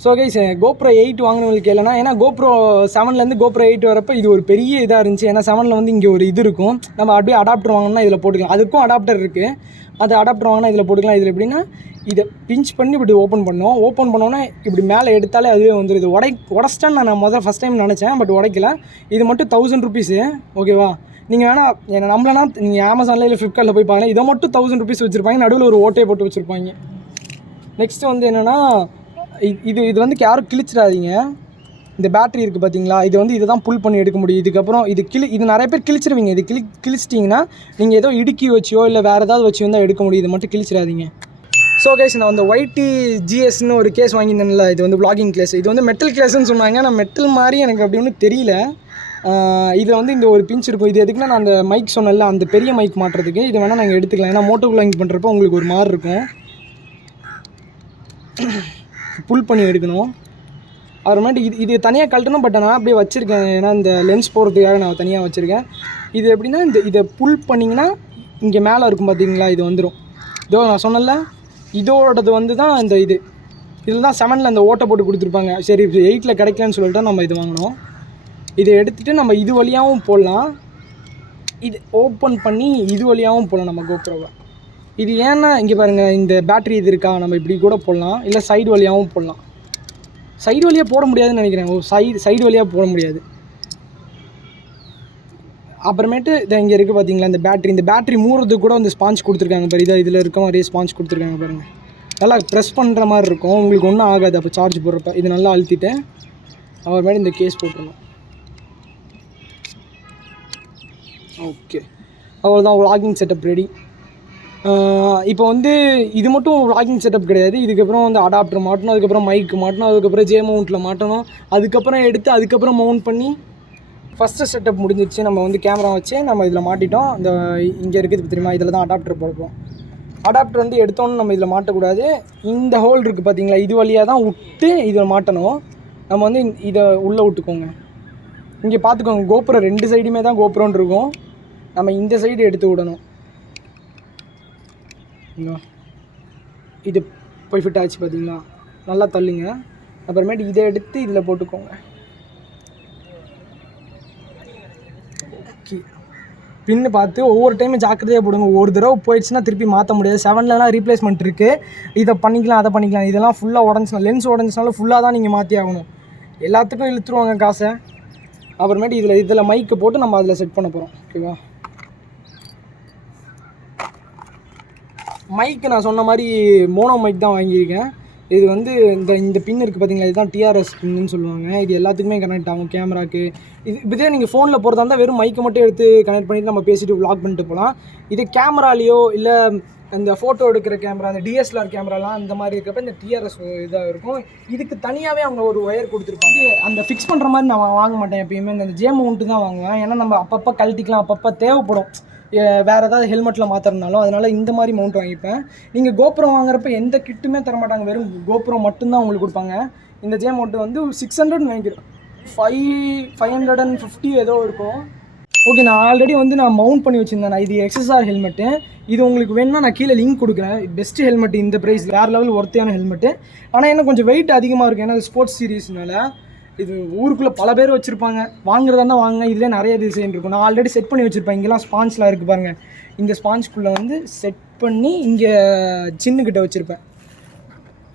So guys GoPro 8 வாங்கினவங்களுக்கு இல்லைனா ஏன்னா GoPro 7லேருந்து GoPro 8 வரப்போ இது ஒரு பெரிய இதாக இருந்துச்சு. ஏன்னா 7ல் வந்து இங்கே ஒரு இது இருக்கும், நம்ம அப்படியே அடாப்டர் வாங்கினா இதில் போட்டுக்கலாம். அதுக்கும் அடாப்டர் இருக்குது, அது அடாப்டர் வாங்கினா இதில் போட்டுக்கலாம். இதில் எப்படின்னா இதை பிஞ்ச் பண்ணி இப்படி ஓப்பன் பண்ணோம். ஓப்பன் பண்ணோன்னே இப்படி மேலே எடுத்தாலே அதுவே வந்துடும். இது உடச்சிட்டான்னு நான் முதல்ல ஃபஸ்ட் டைம் நினச்சேன், பட் உடைக்கல. இது மட்டும் 1000 ருபீஸு. ஓகேவா, நீங்கள் வேணால் என்ன நம்பலனா நீங்கள் அமேசானில் இல்லை ஃப்ளிப்கார்ட்டில் போய் பாருங்கள். இதை மட்டும் 1000 ருபீஸ் வச்சுருப்பாங்க, நடுவில் ஒரு ஓட்டையை போட்டு வச்சுருப்பாங்க. நெக்ஸ்ட்டு வந்து என்னென்னா இது வந்து யாரும் கிழிச்சிடாதீங்க. இந்த பேட்ரி இருக்குது பார்த்தீங்களா, இது வந்து இதை தான் புல் பண்ணி எடுக்க முடியும். இதுக்கப்புறம் இது நிறைய பேர் கிழிச்சிருவீங்க. இது கிழிச்சிட்டிங்கன்னா நீங்கள் ஏதோ இடுக்கி வச்சியோ இல்லை வேறு ஏதாவது வச்சு வந்தால் எடுக்க முடியும். இது மட்டும் கிழிச்சிடாதீங்க. ஸோ கைஸ், நான் அந்த YT GSன்னு ஒரு கேஸ் வாங்கியிருந்தேன்ல, இது வந்து வ்ளாகிங் கேஸ். இது வந்து மெட்டல் கேஸ்ன்னு சொன்னாங்க. நான் மெட்டல் மாதிரி எனக்கு அப்படி ஒன்றும் தெரியல. இதில் வந்து இந்த ஒரு பிஞ்ச் இருக்கும். இது எதுக்குன்னா, நான் அந்த மைக் சொன்னல, அந்த பெரிய மைக் மாட்டுறதுக்கு இது வேணால் நாங்கள் எடுத்துக்கலாம். ஏன்னா மோட்டோ வ்ளாகிங் பண்ணுறப்போ உங்களுக்கு ஒரு மாதிரி இருக்கும், புல் பண்ணி எடுக்கணும். அப்புறமேட்டு இது தனியாக கழட்டணும். பட் நான் அப்படியே வச்சுருக்கேன், ஏன்னா இந்த லென்ஸ் போடுறதுக்காக நான் தனியாக வச்சுருக்கேன். இது எப்படின்னா, இதை புல் பண்ணிங்கன்னா இங்கே மேலே இருக்கும் பார்த்தீங்களா, இது வந்துடும். இதோ நான் சொன்னல, இதோடது வந்து தான் இந்த இதில் தான் 7ல் அந்த ஓட்டை போட்டு கொடுத்துருப்பாங்க. சரி, 8ல் கிடைக்கலன்னு சொல்லிட்டு நம்ம இது வாங்கினோம். இதை எடுத்துகிட்டு நம்ம இது வழியாகவும் போடலாம், இது ஓப்பன் பண்ணி இது வழியாகவும் போடலாம் நம்ம GoProவை. இது ஏன்னா இங்கே பாருங்கள், இந்த பேட்ரி இது இருக்கா, நம்ம இப்படி கூட போடலாம், இல்லை சைடு வழியாகவும் போடலாம். சைடு வழியாக போட முடியாதுன்னு நினைக்கிறேன், சைடு வழியாக போட முடியாது. அப்புறமேட்டு இங்கே இருக்குது பார்த்தீங்களா, இந்த பேட்ரி மூடுறதுக்கு கூட வந்து ஸ்பாஞ்ச் கொடுத்துருக்காங்க பாரு. இதில் இருக்க மாதிரியே ஸ்பாஞ்ச் கொடுத்துருக்காங்க பாருங்கள். நல்லா ப்ரெஸ் பண்ணுற மாதிரி இருக்கும், உங்களுக்கு ஒன்றும் ஆகாது. அப்போ சார்ஜ் போடுறப்ப இது நல்லா அழுத்திட்டு அப்புறமேட்டு இந்த கேஸ் போட்டுடணும். ஓகே, அவ்வளோதான், வ்ளாகிங் செட்டப் ரெடி. இப்போ வந்து இது மட்டும் வ்ளாகிங் செட்டப் கிடையாது. இதுக்கப்புறம் வந்து அடாப்டர் மாட்டணும், அதுக்கப்புறம் மைக்கு மாட்டணும், அதுக்கப்புறம் ஜே மவுண்ட்டில் மாட்டணும், அதுக்கப்புறம் எடுத்து அதுக்கப்புறம் மவுண்ட் பண்ணி ஃபஸ்ட்டு செட்டப் முடிஞ்சிருச்சு. நம்ம வந்து கேமரா வச்சு நம்ம இதில் மாட்டிட்டோம். இந்த இங்கே இருக்குது தெரியுமா, இதில் தான் அடாப்டர் போடுவோம். அடாப்டர் வந்து எடுத்தோன்னு நம்ம இதில் மாட்டக்கூடாது. இந்த ஹோல் இருக்குது பார்த்தீங்களா, இது வழியாக தான் விட்டு இதில் மாட்டணும். நம்ம வந்து இதை உள்ளே விட்டுக்கோங்க. இங்கே பார்த்துக்கோங்க, GoPro 2 சைடுமே தான் GoProன்னு இருக்கும். நம்ம இந்த சைடு எடுத்து விடணும். இது போய் ஃபிட் ஆச்சு பார்த்தீங்களா, நல்லா தள்ளுங்க. அப்புறமேட்டு இதை எடுத்து இதில் போட்டுக்கோங்க. ஓகே, பின்னு பார்த்து ஒவ்வொரு டைமும் ஜாக்கிரதையாக போடுங்க. ஒரு தடவை போயிடுச்சுன்னா திருப்பி மாற்ற முடியாது. 7லலாம் ரீப்ளேஸ்மெண்ட் இருக்குது, இதை பண்ணிக்கலாம் அதை பண்ணிக்கலாம். இதெல்லாம் ஃபுல்லாக உடஞ்சினா, லென்ஸ் உடஞ்சினாலும் ஃபுல்லாக தான் நீங்கள் மாற்றி ஆகணும். எல்லாத்துக்கும் இழுத்துருவாங்க காசை. அப்புறமேட்டு இதில் மைக்கு போட்டு நம்ம அதில் செட் பண்ண போகிறோம். ஓகேவா, மைக்கு நான் சொன்ன மாதிரி மோனோ மைக் தான் வாங்கியிருக்கேன். இது வந்து இந்த பின் இருக்குது பார்த்தீங்களா, இதுதான் TRS பின்னு சொல்லுவாங்க. இது எல்லாத்துக்குமே கனெக்ட் ஆகும், கேமராக்கு. இதே நீங்கள் ஃபோனில் போகிறதா இருந்தால் வெறும் மைக்கை மட்டும் எடுத்து கனெக்ட் பண்ணிவிட்டு நம்ம பேசிட்டு வ்ளாக் பண்ணிட்டு போகலாம். இது கேமராலேயோ இல்லை இந்த ஃபோட்டோ எடுக்கிற கேமரா, அந்த DSLR கேமராலாம் அந்த மாதிரி இருக்கிறப்ப இந்த TRS இதாக இருக்கும். இதுக்கு தனியாகவே அவங்க ஒரு ஒயர் கொடுத்துருப்பாங்க. அந்த ஃபிக்ஸ் பண்ணுற மாதிரி நான் வாங்க மாட்டேன் எப்பயுமே, இந்த ஜே மவுண்ட்டு தான் வாங்குவேன். ஏன்னா நம்ம அப்பப்போ கழட்டிக்கலாம், அப்பப்போ தேவைப்படும் வேறு ஏதாவது ஹெல்மெட்டில் மாற்றுறதுனாலும். அதனால் இந்த மாதிரி மவுண்ட் வாங்கிப்பேன். நீங்கள் GoPro வாங்குறப்ப எந்த கிட்டுமே தரமாட்டாங்க, வெறும் GoPro மட்டும்தான் உங்களுக்கு கொடுப்பாங்க. இந்த ஜே மவுண்ட்டு வந்து 600 வாங்கிக்கிறேன், 550 ஏதோ இருக்கும். ஓகே, நான் ஆல்ரெடி வந்து மவுண்ட் பண்ணி வச்சுருந்தேன். இது XSR ஹெல்மெட்டு. இது உங்களுக்கு வேணும்னா நான் கீழே லிங்க் கொடுக்குறேன். பெஸ்ட்டு ஹெல்மெட் இந்த ப்ரைஸ், வேறு லெவல் ஒர்த்தியான ஹெல்மெட்டு. ஆனால் என்ன கொஞ்சம் வெயிட் அதிகமாக இருக்கும், ஏன்னா ஸ்போர்ட்ஸ் சீரீஸ்னால. இது ஊருக்குள்ளே பல பேர் வச்சுருப்பாங்க, வாங்குறதா இருந்தால் வாங்க. இதிலே நிறைய டிசைன் இருக்கும். நான் ஆல்ரெடி செட் பண்ணி வச்சுருப்பேன். இங்கெல்லாம் ஸ்பான்ஸ்லாம் இருக்குது பாருங்கள், இந்த ஸ்பான்ஸ்குள்ளே வந்து செட் பண்ணி இங்கே சின்னுக்கிட்ட வச்சுருப்பேன்.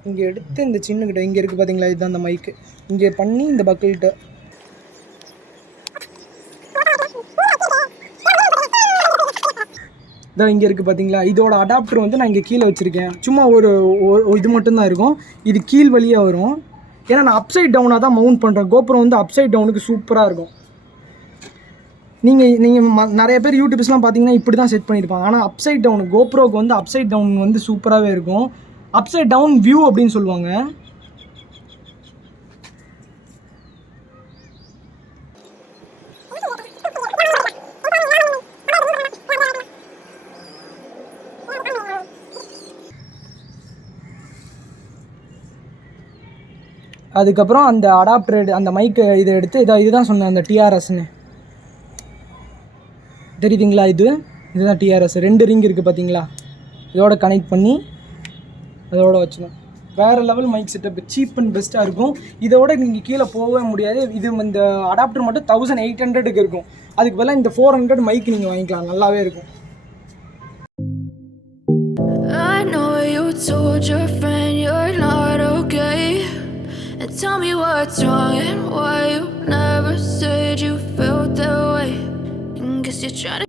இங்கே எடுத்து இந்த சின்னுக்கிட்ட இங்கே இருக்குது பார்த்தீங்களா, இதுதான் அந்த மைக்கு. இங்கே பண்ணி இந்த பக்கெல்கிட்ட இதான் இங்கே இருக்குது பார்த்தீங்களா. இதோட அடாப்டர் வந்து நான் இங்கே கீழே வச்சுருக்கேன். சும்மா ஒரு இது மட்டும்தான் இருக்கும், இது கீழ் வழியாக வரும். ஏன்னா நான் அப்சைட் டவுனாக தான் மவுண்ட் பண்ணுறேன். GoPro வந்து அப்சைட் டவுனுக்கு சூப்பராக இருக்கும். நீங்கள் நிறைய பேர் யூடியூப்ஸ்லாம் பார்த்தீங்கன்னா இப்படி தான் செட் பண்ணியிருப்பாங்க. ஆனால் அப்சைட் டவுன் GoProக்கு வந்து அப்சைட் டவுன் வந்து சூப்பராகவே இருக்கும். அப்சைட் டவுன் வியூ அப்படின்னு சொல்லுவாங்க. அதுக்கப்புறம் அந்த அடாப்டர் அந்த மைக்கு இதை எடுத்து இதுதான் சொன்னேன், அந்த TRSன்னு தெரியுதுங்களா. இதுதான் TRS. 2 ரிங் இருக்குது பார்த்தீங்களா, இதோட கனெக்ட் பண்ணி அதோட வச்சுக்கணும். வேறு level mic setup, cheap and பெஸ்ட்டாக இருக்கும். இதோட நீங்கள் கீழே போகவே முடியாது. இது இந்த அடாப்டர் மட்டும் 1800க்கு இருக்கும். அதுக்கு பதிலாக இந்த 400 மைக் நீங்கள் வாங்கிக்கலாம், நல்லாவே இருக்கும். I know you told your friend you're not okay, and tell me what's wrong and why you never said you felt that way. And guess you're trying to